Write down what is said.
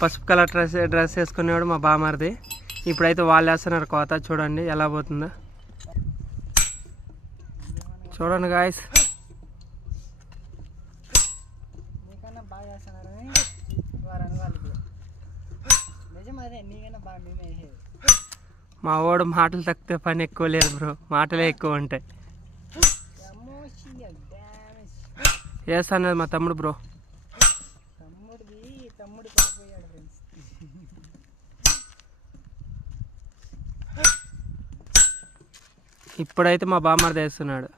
పసుపు colour dress వేసుకునేవాడు మా బామారిది. ఇప్పుడైతే వాళ్ళు వేస్తున్నారు కోత. చూడండి ఎలా పోతుందో చూడండి గాయస్. మా వాడు మాటలు తక్కితే పని ఎక్కువ లేదు బ్రో, మాటలే ఎక్కువ ఉంటాయి. వేస్తాను మా తమ్ముడు బ్రో. ఇప్పుడైతే మా బామ్మర్ది వేస్తున్నాడు.